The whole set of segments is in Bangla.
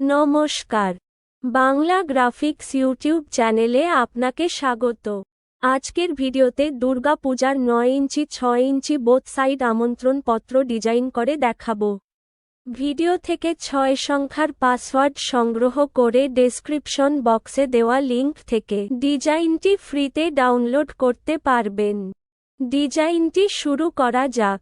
নমস্কার, বাংলা গ্রাফিক্স ইউটিউব চ্যানেলে আপনাকে স্বাগত। আজকের ভিডিওতে দুর্গা পূজার 9 ইঞ্চি 6 ইঞ্চি বোথ সাইড আমন্ত্রণ পত্র ডিজাইন করে দেখাবো। ভিডিও থেকে 6 সংখ্যার পাসওয়ার্ড সংগ্রহ করে ডেসক্রিপশন বক্সে দেওয়া লিংক থেকে ডিজাইনটি ফ্রিতে ডাউনলোড করতে পারবেন। ডিজাইনটি শুরু করা যাক।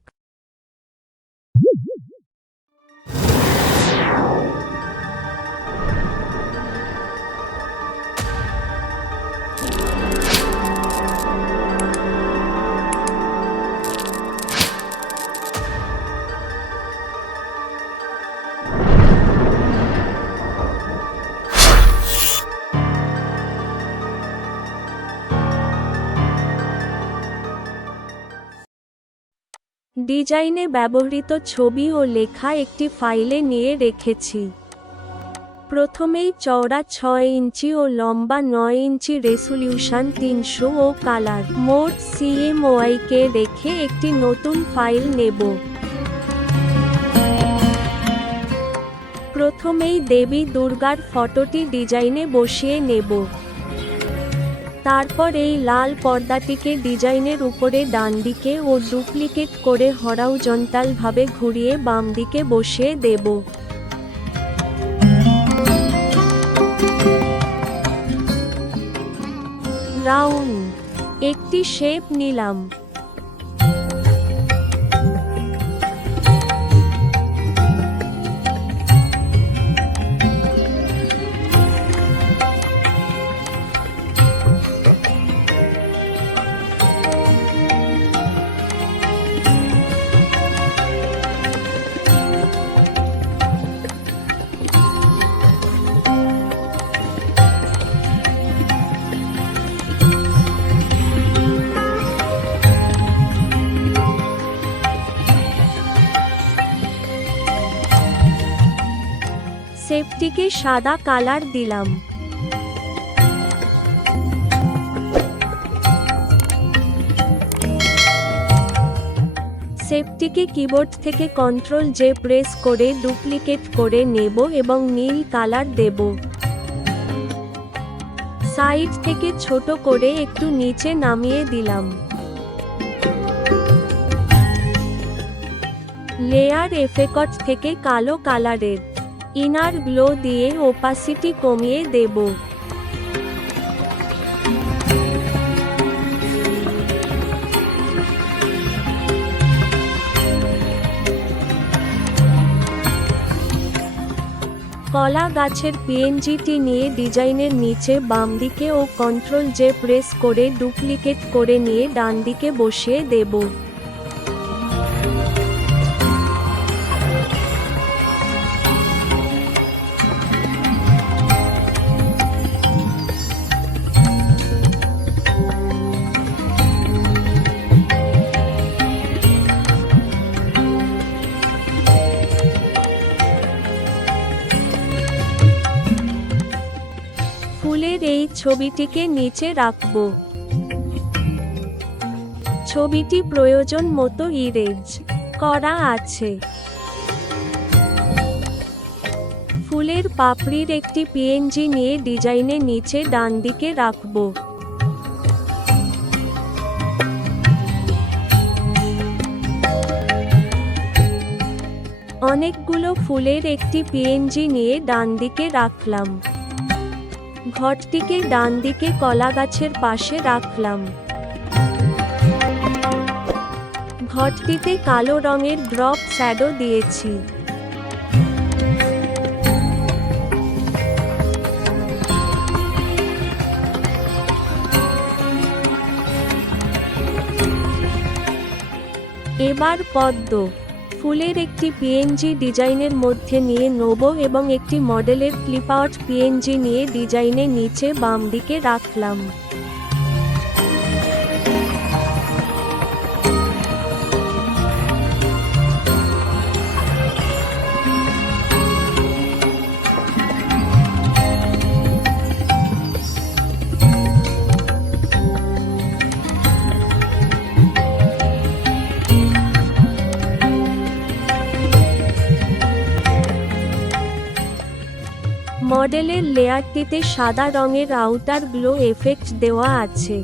ডিজাইনে ব্যবহৃত ছবি ও লেখা একটি ফাইলে নিয়ে রেখেছি। প্রথমেই চওড়া 6 ইঞ্চি ও লম্বা 9 ইঞ্চি রেজোলিউশন 300 ও কালার মোড CMYK কে রেখে একটি নতুন ফাইল নেব। প্রথমেই দেবী দুর্গার ফটোটি ডিজাইনে বসিয়ে নেব। তারপর এই লাল পর্দাটিকে ডিজাইনের উপরে ডানদিকে ও ডুপ্লিকেট করে হরাইজন্টাল ভাবে ঘুরিয়ে বাম দিকে বসিয়ে দেব। রাউন্ড একটি শেপ নিলাম। শেপটিকে সাদা কালার দিলাম। শেপটিকে কিবোর্ড থেকে Ctrl+J প্রেস করে ডুপ্লিকেট করে নেব এবং নীল কালার দেব। সাইড থেকে ছোট করে একটু নিচে নামিয়ে দিলাম। লেয়ার এফেক্ট থেকে কালো কালারের ইনার গ্লো দিয়ে ওপাসিটি কমিয়ে দেব। কলা গাছের PNGটি নিয়ে ডিজাইনের নিচে বাম দিকে ও Ctrl+J প্রেস করে ডুপ্লিকেট করে নিয়ে ডান দিকে বসিয়ে দেব। ফুলের এই ছবিটিকে নিচে রাখব। ছবিটি প্রয়োজন মতো ইরেজ করা আছে। ফুলের পাপড়ির একটি PNG নিয়ে ডিজাইনের নিচে ডান দিকে রাখব। অনেকগুলো ফুলের একটি PNG নিয়ে ডান দিকে রাখলাম। ঘরটিকে ডান দিকে কলা গাছের পাশে রাখলাম। ঘরটিতে কালো রঙের ড্রপ শ্যাডো দিয়েছি। এবার পদ্ম ফুলের একটি PNG ডিজাইনের মধ্যে নিয়ে নেব এবং একটি মডেলের ক্লিপআউট PNG নিয়ে ডিজাইনের নিচে বাম দিকে রাখলাম। মডেলের লেয়ারটিতে সাদা রঙের আউটার গ্লো এফেক্ট দেওয়া আছে।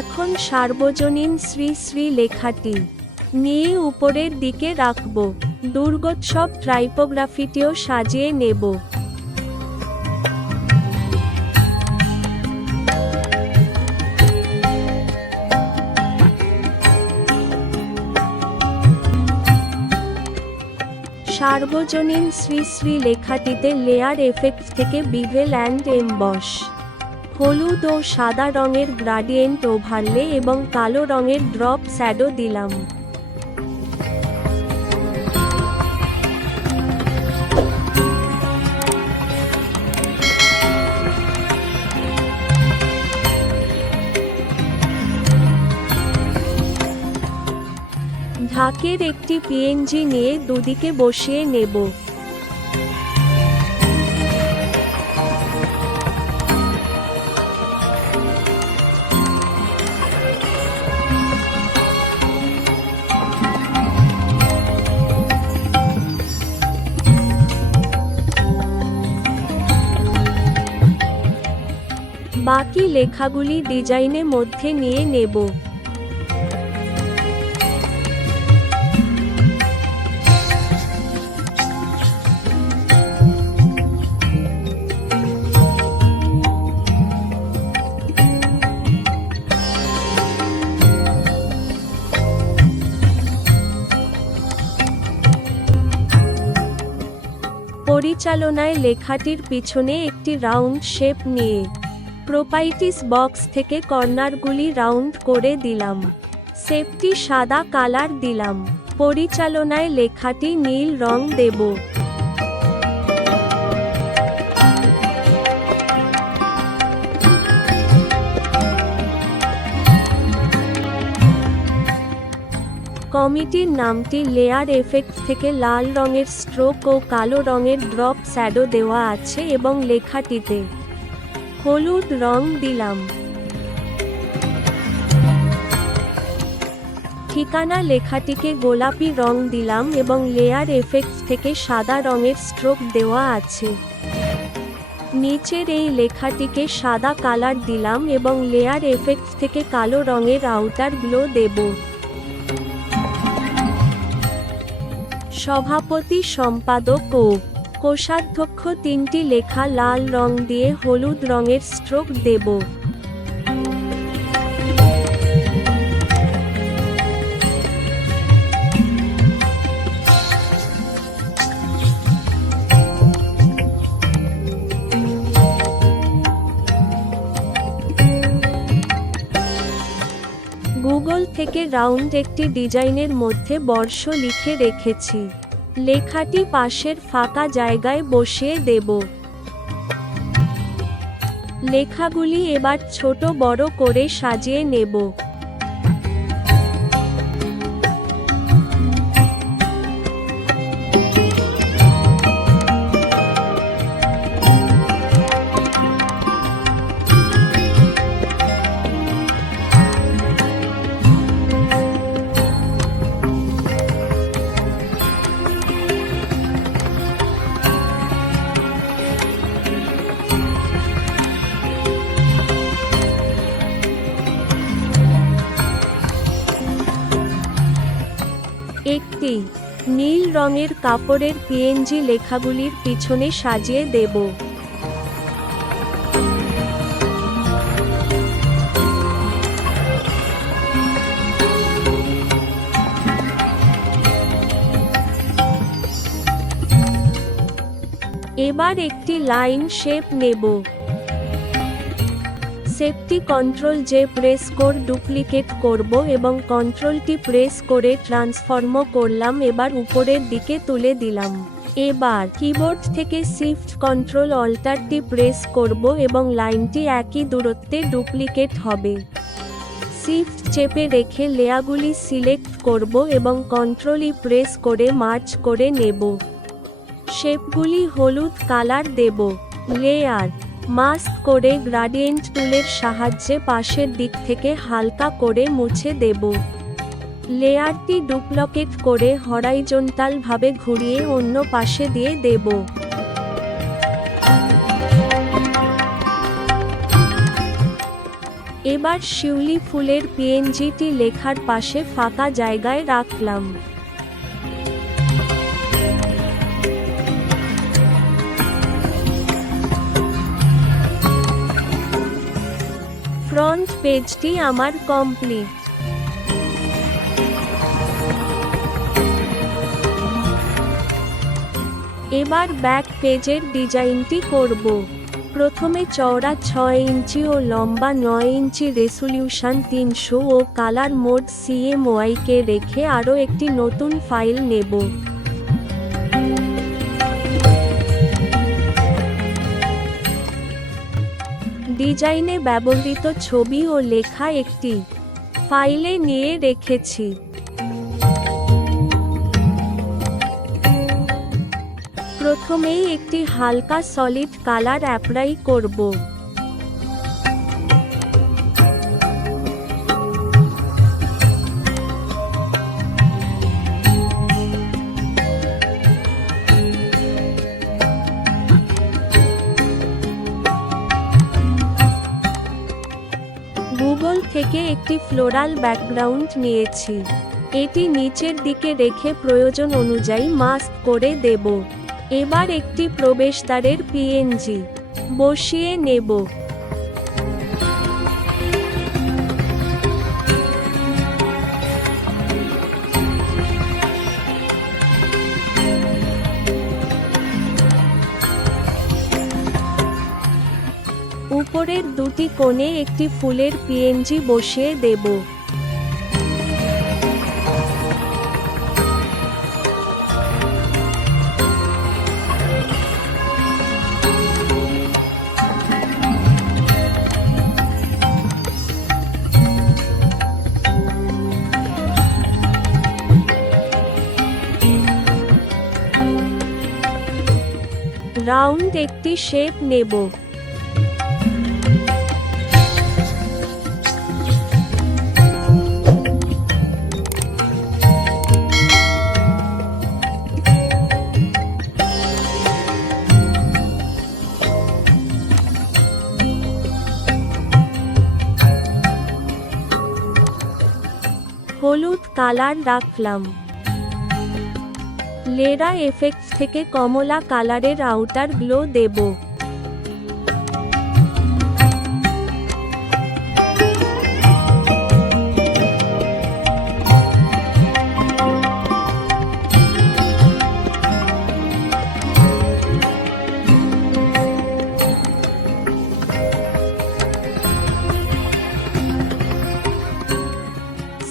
এখন সার্বজনীন শ্রী শ্রী লেখাটি নিয়ে উপরের দিকে রাখব। দুর্গোৎসব টাইপোগ্রাফিটিও সাজিয়ে নেব। সার্বজনীন শ্রী শ্রী লেখাটিতে লেয়ার এফেক্ট থেকে বিভেল অ্যান্ড এমবস হলুদ ও সাদা রঙের গ্রাডিয়েন্ট ওভারলে এবং কালো রঙের ড্রপ শ্যাডো দিলাম। ঢাকের একটি পিএনজি নিয়ে দুদিকে বসিয়ে নেব। বাকি লেখাগুলি ডিজাইনের মধ্যে নিয়ে নেব। পরিচালনায় লেখাটির পিছনে একটি রাউন্ড শেপ নিয়ে প্রপার্টিস বক্স থেকে কর্নারগুলি রাউন্ড করে দিলাম। শেপটি সাদা কালার দিলাম। পরিচালনায় লেখাটি নীল রং দেব। কমিটির নামটি লেয়ার এফেক্ট থেকে লাল রঙের স্ট্রোক ও কালো রঙের ড্রপ শ্যাডো দেওয়া আছে এবং লেখাটিতে হলুদ রং দিলাম। ঠিকানা লেখাটিকে গোলাপি রং দিলাম এবং লেয়ার এফেক্ট থেকে সাদা রঙের স্ট্রোক দেওয়া আছে। নিচের এই লেখাটিকে সাদা কালার দিলাম এবং লেয়ার এফেক্ট থেকে কালো রঙের আউটার গ্লো দেব। সভাপতি, সম্পাদক ও কোষাধ্যক্ষ তিনটি লেখা লাল রং দিয়ে হলুদ রঙের স্ট্রোক দেব। গুগল থেকে রাউন্ড একটি ডিজাইনের মধ্যে বর্ষ লিখে রেখেছি। লেখাটি পাশের ফাঁকা জায়গায় বসিয়ে দেব। লেখাগুলি এবার ছোট বড় করে সাজিয়ে নেব। একটি নীল রঙের কাপড়ের পিএনজি লেখাগুলির পিছনে সাজিয়ে দেব। এবার একটি লাইন শেপ নেব। শেপটি কন্ট্রোল জে প্রেস করে ডুপ্লিকেট করব এবং কন্ট্রোলটি প্রেস করে ট্রান্সফর্ম করলাম। এবার উপরের দিকে তুলে দিলাম। এবার কিবোর্ড থেকে শিফট কন্ট্রোল অল্টারটি প্রেস করব এবং লাইনটি একই দূরত্বে ডুপ্লিকেট হবে। শিফট চেপে রেখে লেয়ারগুলি সিলেক্ট করব এবং কন্ট্রোল-ই প্রেস করে মার্জ করে নেব। শেপগুলি হলুদ কালার দেব। লেয়ার মাস্ক করে গ্রাডিয়েন্ট টুলের সাহায্যে পাশের দিক থেকে হালকা করে মুছে দেব। লেয়ারটি ডুপ্লিকেট করে হরাইজন্টাল ভাবে ঘুরিয়ে অন্য পাশে দিয়ে দেব। এবার শিউলি ফুলের পিএনজিটি লেখার পাশে ফাঁকা জায়গায় রাখলাম। ফ্রন্ট পেজটি আমার কমপ্লিট। এবার ব্যাক পেজের ডিজাইনটি করব। প্রথমে চওড়া 6 ইঞ্চি ও লম্বা 9 ইঞ্চি রেজোলিউশন 300 ও কালার মোড CMYK কে রেখে আরও একটি নতুন ফাইল নেব। ডিজাইনে ব্যবহৃত ছবি ও লেখা একটি ফাইলে নিয়ে রেখেছি। প্রথমেই একটি হালকা সলিড কালার অ্যাপ্লাই করব। গুগল থেকে একটি ফ্লোরাল ব্যাকগ্রাউন্ড নিয়েছি। এটি নিচের দিকে রেখে প্রয়োজন অনুযায়ী মাস্ক করে দেব। এবার একটি প্রবেশদ্বারের পিএনজি বসিয়ে নেব। উপরের দুটি কোণে একটি ফুলের পিএনজি বসিয়ে দেব। রাউন্ড একটি শেপ নেব। হলুদ কালার রাখলাম। লেরা এফেক্টস থেকে কমলা কালারের আউটার গ্লো দেব।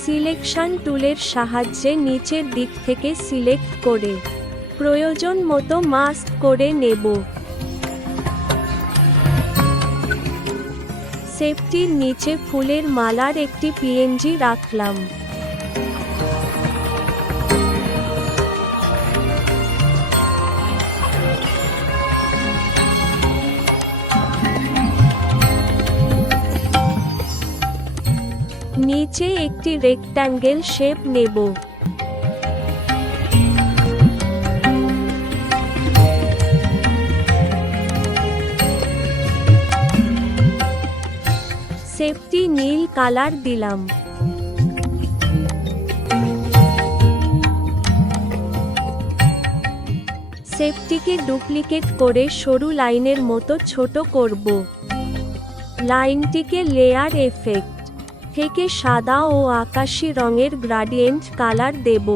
সিলেকশন টুলের সাহায্যে নিচের দিক থেকে সিলেক্ট করে প্রয়োজন মতো মাস্ক করে নেব। শেপটির নিচে ফুলের মালার একটি পিএনজি রাখলাম। নিচে একটি রেক্ট্যাঙ্গেল শেপ নেব। শেপটি নীল কালার দিলাম। শেপটিকে ডুপ্লিকেট করে সরু লাইনের মতো ছোট করব। লাইনটিকে লেয়ার এফেক্ট থেকে সাদা ও আকাশী রঙের গ্রেডিয়েন্ট কালার দেব।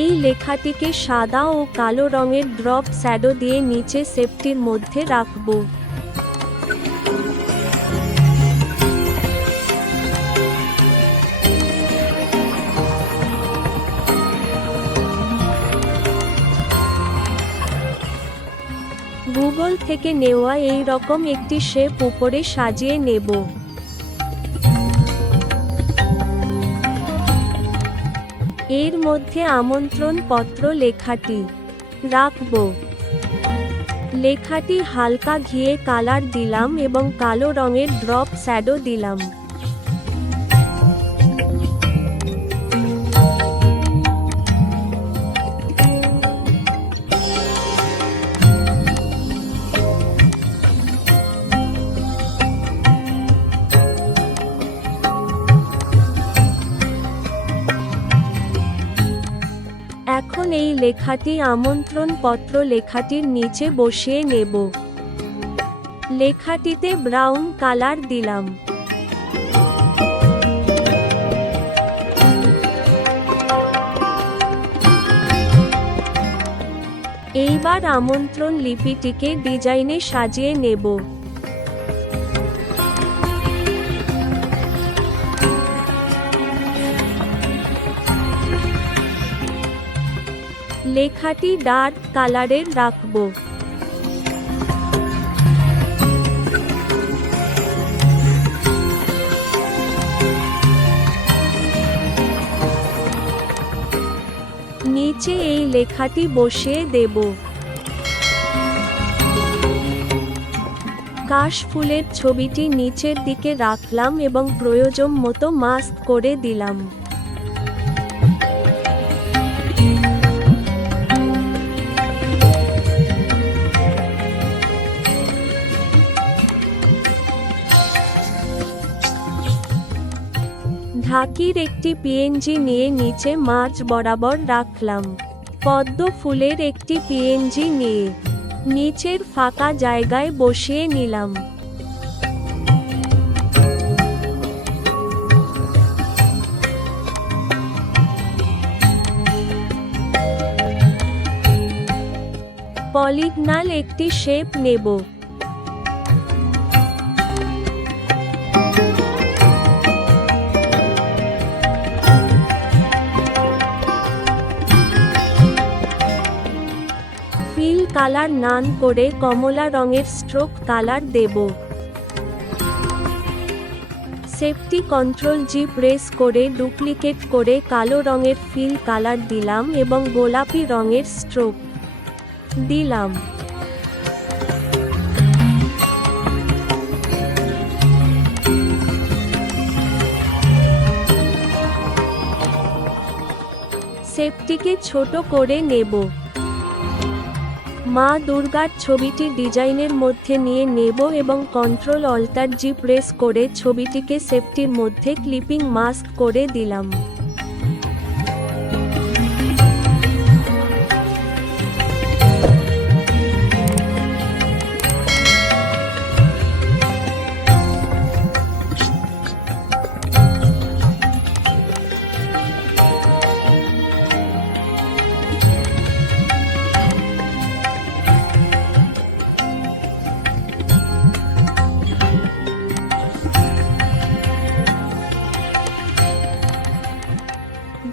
এই লেখাটিকে সাদা ও কালো রঙের ড্রপ শ্যাডো দিয়ে নিচে শেপটির মধ্যে রাখব। থেকে নেওয়া এই রকম একটি শেপ উপরে সাজিয়ে নেব। এর মধ্যে আমন্ত্রণ পত্র লেখাটি রাখব। লেখাটি হালকা ঘিয়ে কালার দিলাম এবং কালো রঙের ড্রপ শ্যাডো দিলাম। এখন এই লেখাটি আমন্ত্রণ পত্র লেখাটির নিচে বসিয়ে নেব। লেখাটিতে ব্রাউন কালার দিলাম। এইবার আমন্ত্রণ লিপিটিকে ডিজাইনে সাজিয়ে নেব। লেখাটি ডার্ক কালারের রাখব। নিচে এই লেখাটি বসিয়ে দেব। কাশফুলের ছবিটি নিচের দিকে রাখলাম এবং প্রয়োজন মতো মাস্ক করে দিলাম। ঢাকির একটি পিএনজি নিয়ে নিচে মাঝ বরাবর রাখলাম। পদ্ম ফুলের একটি পিএনজি নিয়ে নিচের ফাঁকা জায়গায় বসিয়ে নিলাম। পলিগনাল একটি শেপ নেব। ফিল কালার নান করে কমলা রঙের স্ট্রোক কালার দেব। সেফটি কন্ট্রোল জি প্রেস করে ডুপ্লিকেট করে কালো রঙের ফিল কালার দিলাম এবং গোলাপি রঙের স্ট্রোক দিলাম। শেপটিকে ছোট করে নেব। মা দুর্গার ছবিটি ডিজাইনের মধ্যে নিয়ে নেব এবং কন্ট্রোল অল্টার জি প্রেস করে ছবিটিকে শেপটির মধ্যে ক্লিপিং মাস্ক করে দিলাম।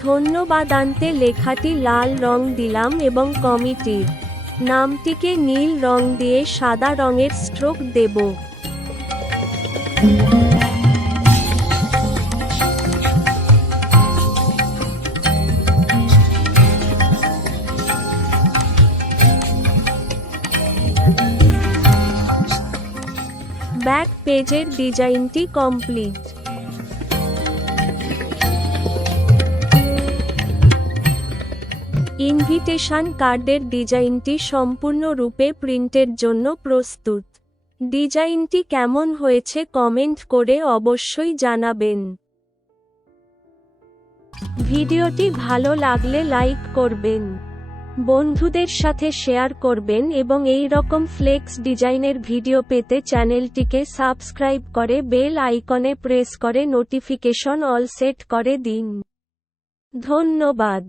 ধন্যবাদ আনতে লেখাটি লাল রং দিলাম এবং কমিটির নামটিকে নীল রং দিয়ে সাদা রঙের স্ট্রোক দেব। ব্যাক পেজের ডিজাইনটি কমপ্লিট। ইনভিটেশন কার্ডের ডিজাইনটি সম্পূর্ণরূপে প্রিন্টের জন্য প্রস্তুত। ডিজাইনটি কেমন হয়েছে কমেন্ট করে অবশ্যই জানাবেন। ভিডিওটি ভালো লাগলে লাইক করবেন, বন্ধুদের সাথে শেয়ার করবেন এবং এই রকম ফ্লেক্স ডিজাইনের ভিডিও পেতে চ্যানেলটিকে সাবস্ক্রাইব করে বেল আইকনে প্রেস করে নোটিফিকেশন অল সেট করে দিন। ধন্যবাদ।